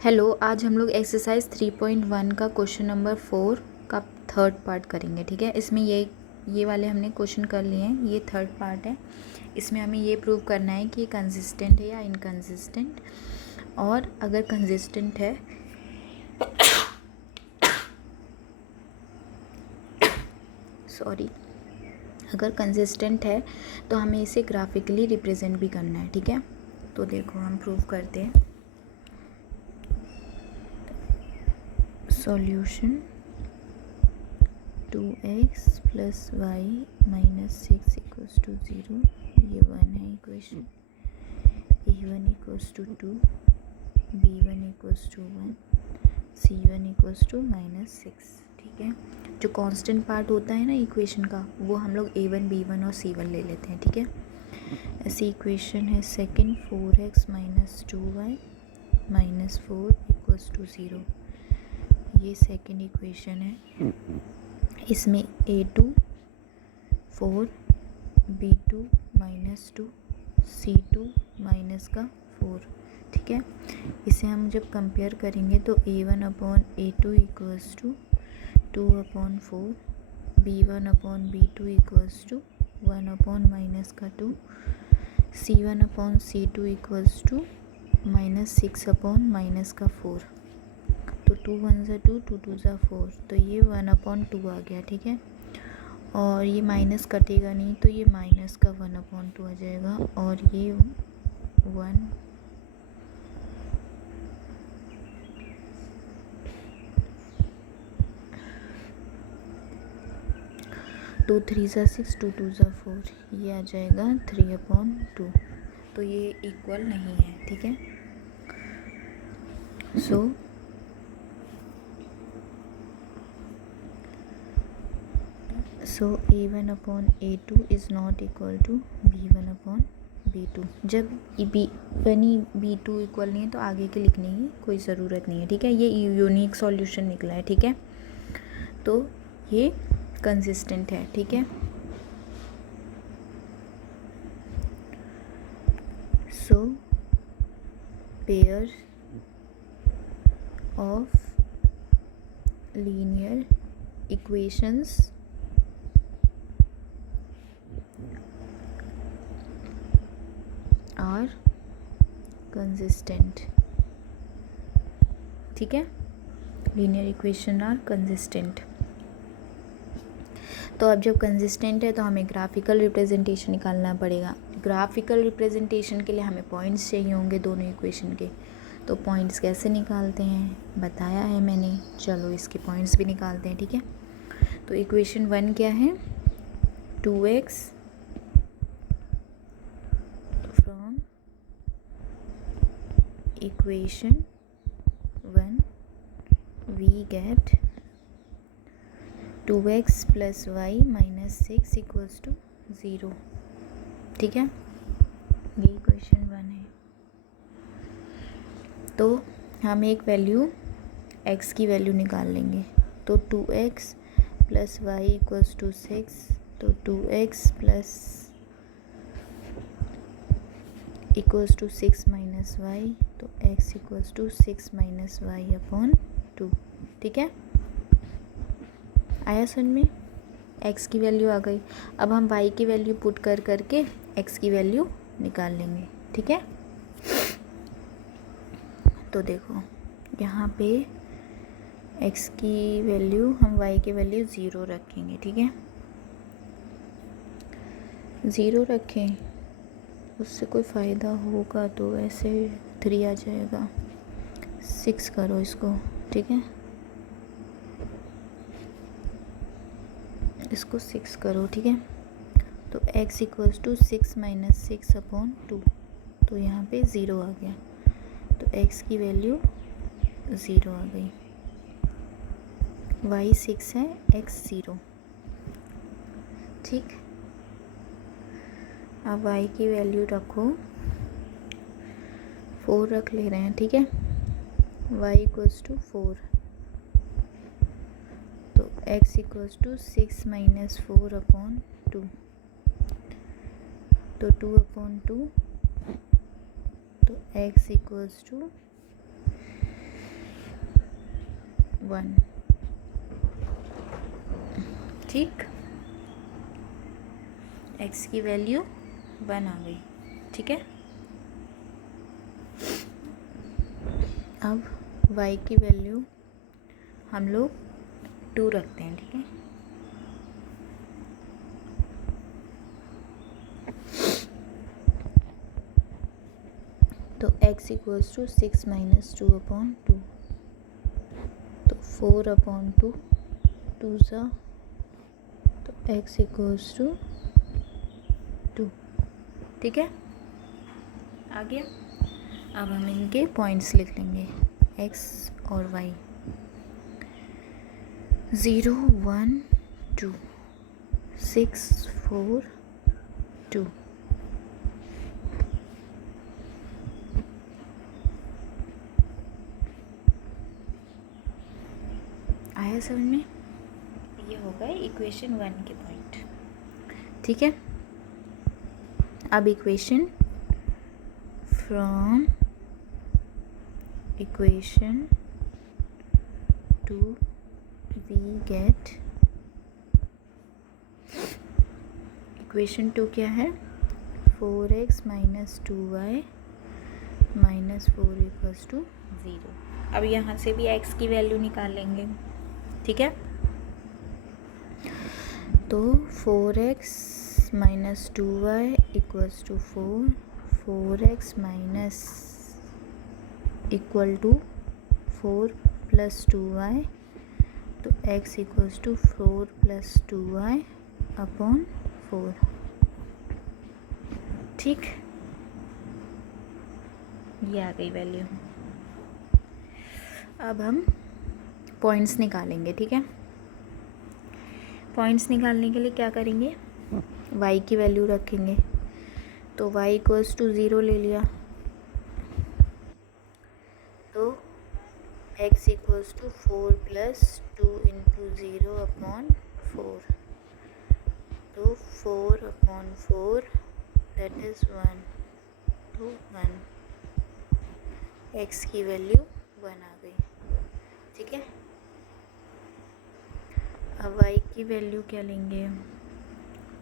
Hello, आज हम लोग एक्सरसाइज 3.1 का क्वेश्चन नंबर 4 का थर्ड पार्ट करेंगे। ठीक है, इसमें ये वाले हमने क्वेश्चन कर लिए हैं, ये थर्ड पार्ट है। इसमें हमें ये प्रूव करना है कि ये कंसिस्टेंट है या इनकंसिस्टेंट, और अगर कंसिस्टेंट है अगर कंसिस्टेंट है तो हमें इसे ग्राफिकली रिप्रेजेंट भी करना है। ठीक है, तो देखो हम प्रूव करते हैं। सॉल्यूशन 2x + y - 6 = 0, ये 1 है इक्वेशन। a1 = 2, b1 = 1, c1 = -6। ठीक है, जो कांस्टेंट पार्ट होता है ना इक्वेशन का, वो हम लोग a1, b1 और c1 ले लेते हैं। ठीक है, ऐसी इक्वेशन है सेकंड 4x - 2y - 4 = 0, ये सेकंड इक्वेशन है। इसमें a2 4, b2 -2, c2 -4। ठीक है, इसे हम जब कंपेयर करेंगे तो a1/a2 = 2/4, b1/b2 = 1/-2, c1/c2 = -6/-4। तो 2 1 ज़ा 2, 2 2 ज़ा 4, तो ये 1/2 आ गया। ठीक है, और ये माइनस कटेगा नहीं, तो ये माइनस का 1/2 आ जाएगा, और ये 1 2 3 ज़ा 6, 2 2 ज़ा 4, ये आ जाएगा 3/2। तो ये इक्वल नहीं है। ठीक है, सो a1/a2 is not equal to b1/b2। जब b2 इक्वल नहीं है तो आगे के लिखने की कोई ज़रूरत नहीं है। ठीक है, ये यूनिक सॉल्यूशन निकला है। ठीक है, तो ये कंसिस्टेंट है। ठीक है, so pair of linear equations are consistent. ठीक है, लीनियर इक्वेशन आर कंसिस्टेंट। तो अब जब कंसिस्टेंट है तो हमें ग्राफिकल रिप्रेजेंटेशन निकालना पड़ेगा। ग्राफिकल रिप्रेजेंटेशन के लिए हमें पॉइंट्स चाहिए होंगे दोनों इक्वेशन के। तो पॉइंट्स कैसे निकालते हैं बताया है मैंने, चलो इसके पॉइंट्स भी निकालते हैं। ठीक है, तो इक्वेशन 1 क्या है, 2x from equation 1 we get 2x + y - 6 = 0। ठीक है, ये इक्वेशन 1 है। तो हम एक वैल्यू x की वैल्यू निकाल लेंगे। तो 2x + y = 6, तो 2x = 6 - y, तो x = 6 - y/2। ठीक है, आया समझ में। x की वैल्यू आ गई। अब हम y की वैल्यू पुट करके x की वैल्यू निकाल लेंगे। ठीक है, तो देखो यहाँ पे x की वैल्यू, हम y की वैल्यू 0 रखेंगे। ठीक है, 0 रखें, उससे कोई फ़ायदा होगा तो वैसे 3 आ जाएगा। 6 करो इसको। ठीक है, इसको 6 करो। ठीक है, तो x = 6 - 6/2, तो यहाँ पे 0 आ गया, तो x की वैल्यू 0 आ गई। y 6 है, x 0। ठीक, अब y की वैल्यू रखो, 4 रख ले रहे हैं। ठीक है, y = 4, तो x = 6 - 4/2, तो 2/2, तो x = 1। ठीक, x की वैल्यू 1 आ गई। ठीक है, अब y की वैल्यू हम लोग 2 रखते हैं। ठीक है, तो x इक्वल्स टू 6 माइनस 2/2, तो 4/2, 2 सा, तो x इक्वल्स टू 2। ठीक है, आ गया। अब हम इनके पॉइंट्स लिख लेंगे, x और y। 0 1 2, 6 4 2। आया समझ में? ये हो गए इक्वेशन 1 के पॉइंट। ठीक है, अब equation from equation 2 we get, equation 2 क्या है? 4x minus 2y minus 4 equals to 0। अब यहाँ से भी x की वैल्यू निकाल लेंगे। ठीक है, तो 4x minus 2y equals to 4, 4x minus equal to 4 plus 2y, तो x equals to 4 plus 2y upon 4। ठीक, ये आ गई वैल्यू। अब हम पॉइंट्स निकालेंगे। ठीक है, पॉइंट्स निकालने के लिए क्या करेंगे? y की वैल्यू रखेंगे, तो y इक्वल्स टू 0 ले लिया, तो x equals to 4 plus 2 into 0 upon 4, तो 4 upon 4 that is 1 to 1। x की वैल्यू 1 आ गई। ठीक है, अब y की वैल्यू क्या लेंगे?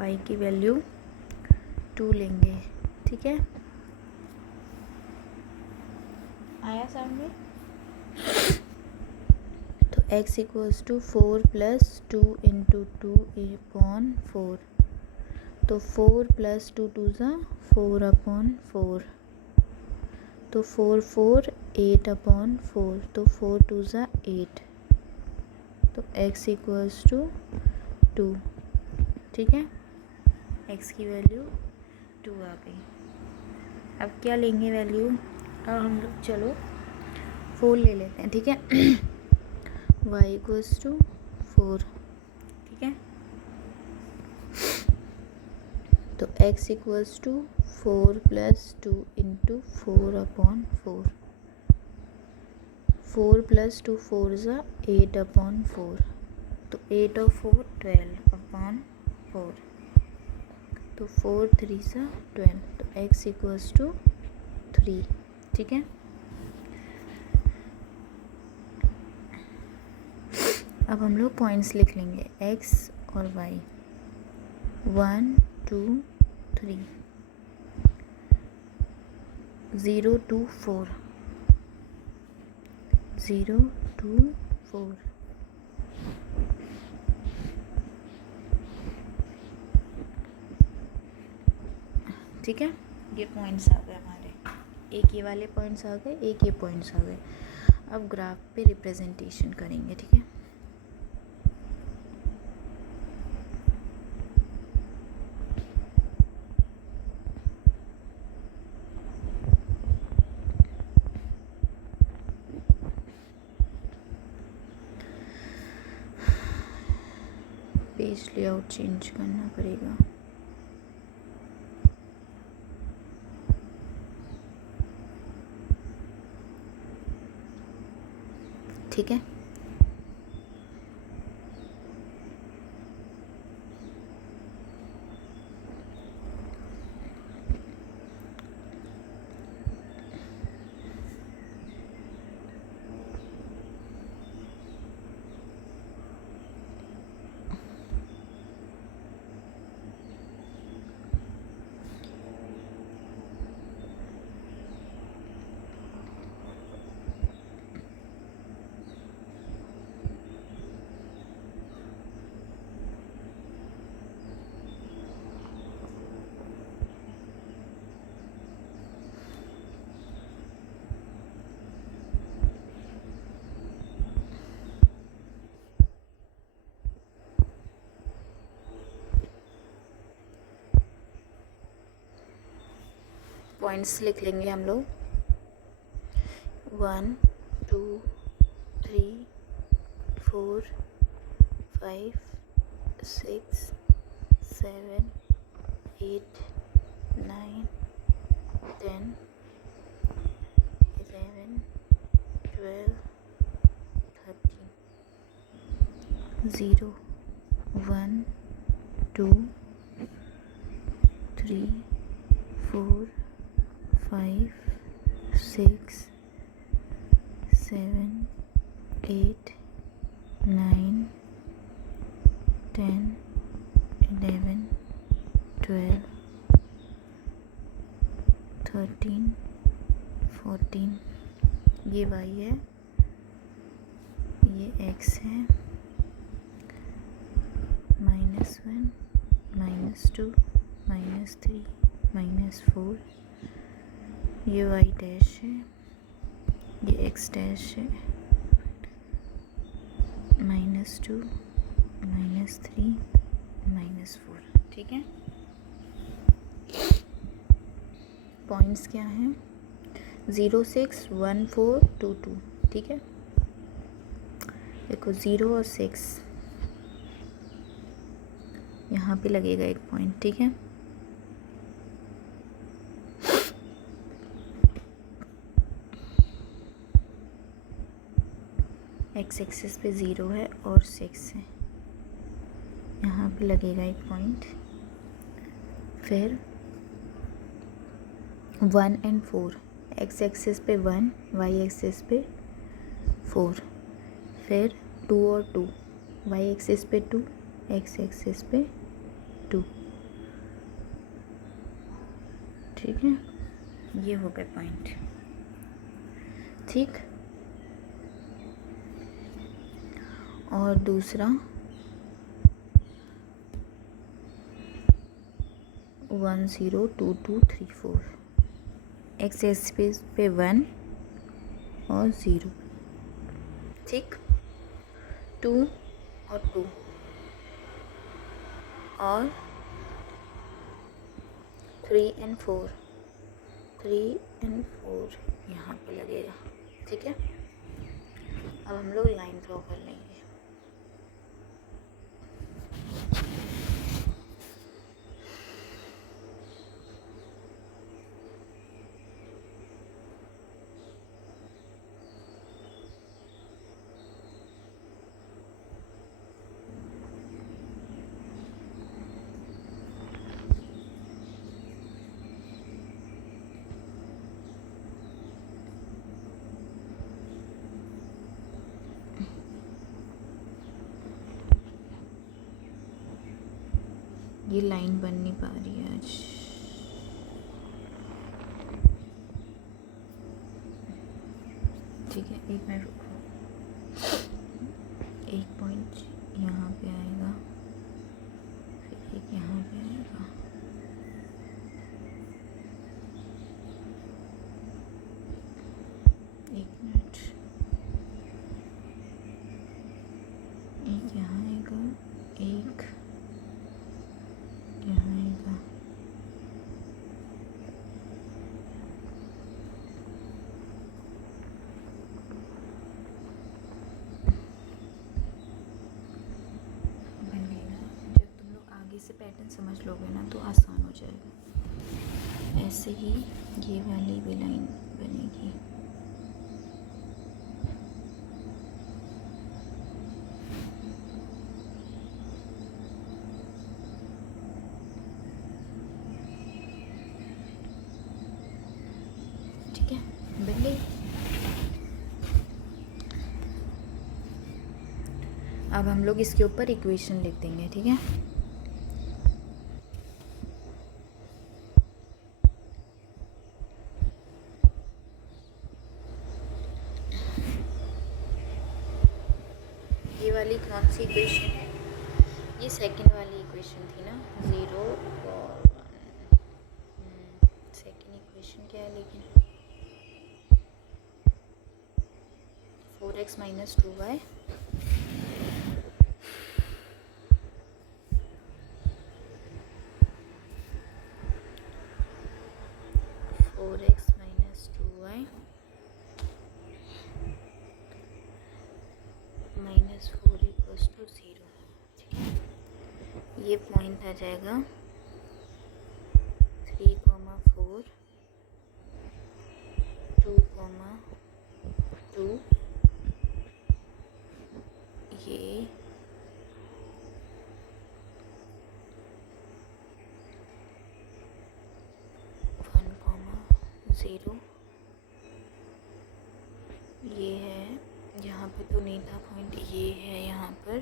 y की वैल्यू 2 लेंगे। ठीक है, आया सामने? तो x equals to 4 plus 2 into 2 upon 4, तो 4 प्लस 2 2 ज़ा 4 अपॉन 4, तो 4 4 8 अपॉन 4, तो 4 2 ज़ा 8, तो x इक्वल्स टू 2। ठीक है, x की वैल्यू 2 आ गई। अब क्या लेंगे वैल्यू? अब हम लोग चलो 4 ले लेते हैं। ठीक है, y इक्वल्स टू 4। ठीक है, तो x equals to 4 plus 2 into 4 upon 4, 4 plus 2 4 ज़ा 8 अपॉन 4, तो 8 और 4 12 अपॉन 4, तो 4 3 ज़ा 12, तो x इक्वल्स टू 3। ठीक है, अब हम लोग पॉइंट्स लिख लेंगे, x और y। 1 2 3, 0 2 4, 0 2 4। ठीक है, ये पॉइंट्स आ गए हमारे, एक ये वाले पॉइंट्स आ गए, एक ये पॉइंट्स आ गए। अब ग्राफ पे रिप्रेजेंटेशन करेंगे। ठीक है, पेज लेआउट चेंज करना पड़ेगा। ठीक है, पॉइंट्स लिख लेंगे हम लोग 1 2 3 4 5 6 7 8 9 10 11 12 13 0 1 2 3 4 5 6 7 8 9 10 11 12 13 14 ये y है, ये x है, -1 -2 -3 -4, ये y डैश है, ये x डैश है, -2 -3 -4। ठीक है, पॉइंट्स क्या हैं 0 6 1 4 2 2। ठीक है, देखो 0 और 6 यहाँ पे लगेगा एक पॉइंट। ठीक है, x एक्सिस पे 0 है और 6 है, यहाँ पे लगेगा एक पॉइंट। फिर 1 and 4, x एक्सिस पे 1, y एक्सिस पे 4। फिर 2 और 2, y एक्सिस पे 2, x एक्सिस पे 2। ठीक है, ये हो गए पॉइंट। ठीक, और दूसरा 1 0 2 2 3 4, एक्स एक्सिस पे 1 और 0। ठीक, 2 और 2 और 3 and 4, 3 and 4 यहाँ पे लगेगा। ठीक है, अब हम लोग लाइन ड्रॉ कर लेंगे। ये लाइन बन नहीं पा रही है आज। ठीक है, एक मिनट रुको। एक पॉइंट यहाँ पे आएगा, फिर एक यहाँ पे आएगा। एक मिनट, एक यहाँ आएगा, एक यहाँ आएगा। बनेगा जब तुम लोग आगे से पैटर्न समझ लोगे ना तो आसान हो जाएगा। ऐसे ही ये वाली भी लाइन बनेगी। ठीक है, बन गई। अब हम लोग इसके ऊपर इक्वेशन लिख देंगे। ठीक है, ये वाली कौन सी इक्वेशन है? ये सेकंड वाली इक्वेशन थी ना, 0 और 1। सेकंड इक्वेशन क्या है लेकिन? 4x - 2y 4 plus 4 equals to 0। ठीक है, ये पॉइंट आ जाएगा 3, 4, 2, 2, ये 1, 0, ये है, यहाँ पे तो नहीं था पॉइंट, ये है यहाँ पर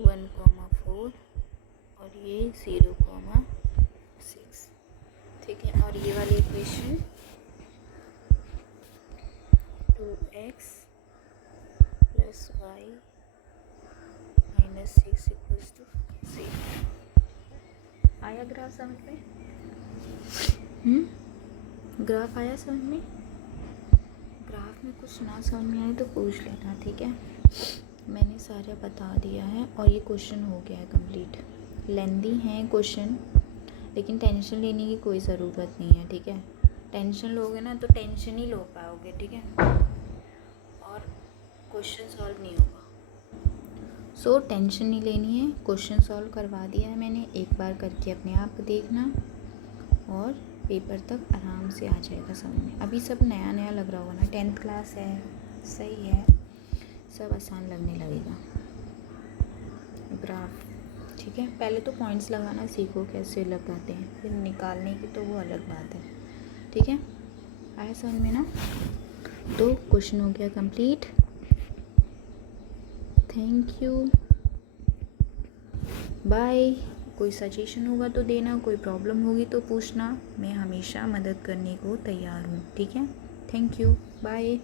1, 4 और ये 0, 6। ठीक है, और ये वाली equation 2x plus y minus 6 equals to 0। आया ग्राफ समझ में? ग्राफ आया समझ में? ग्राफ में कुछ ना समझ में आए तो पूछ लेना, ठीक है। मैंने सारा बता दिया है और ये क्वेश्चन हो गया है कंप्लीट। लेंदी हैं क्वेश्चन, लेकिन टेंशन लेने की कोई ज़रूरत नहीं है, ठीक है। टेंशन लोगे ना तो टेंशन ही लो पाओगे, ठीक है, और क्वेश्चन सॉल्व नहीं होगा। सो टेंशन नहीं लेनी है, क्वेश्चन सॉल्व करवा दिया है मैंने, एक बार करके अपने आप देखना और पेपर तक आराम से आ जाएगा समझ में। अभी सब नया नया लग रहा होगा ना, 10th क्लास है, सही है, सब आसान लगने लगेगा। ग्राफ, ठीक है, पहले तो पॉइंट्स लगाना सीखो कैसे लगाते हैं, फिर निकालने की तो वो अलग बात है, ठीक है। आया समझ में ना? तो क्वेश्चन हो गया कंप्लीट। Thank you, bye. कोई सजेशन होगा तो देना, कोई प्रॉब्लम होगी तो पूछना, मैं हमेशा मदद करने को तैयार हूँ, ठीक है। Thank you, bye.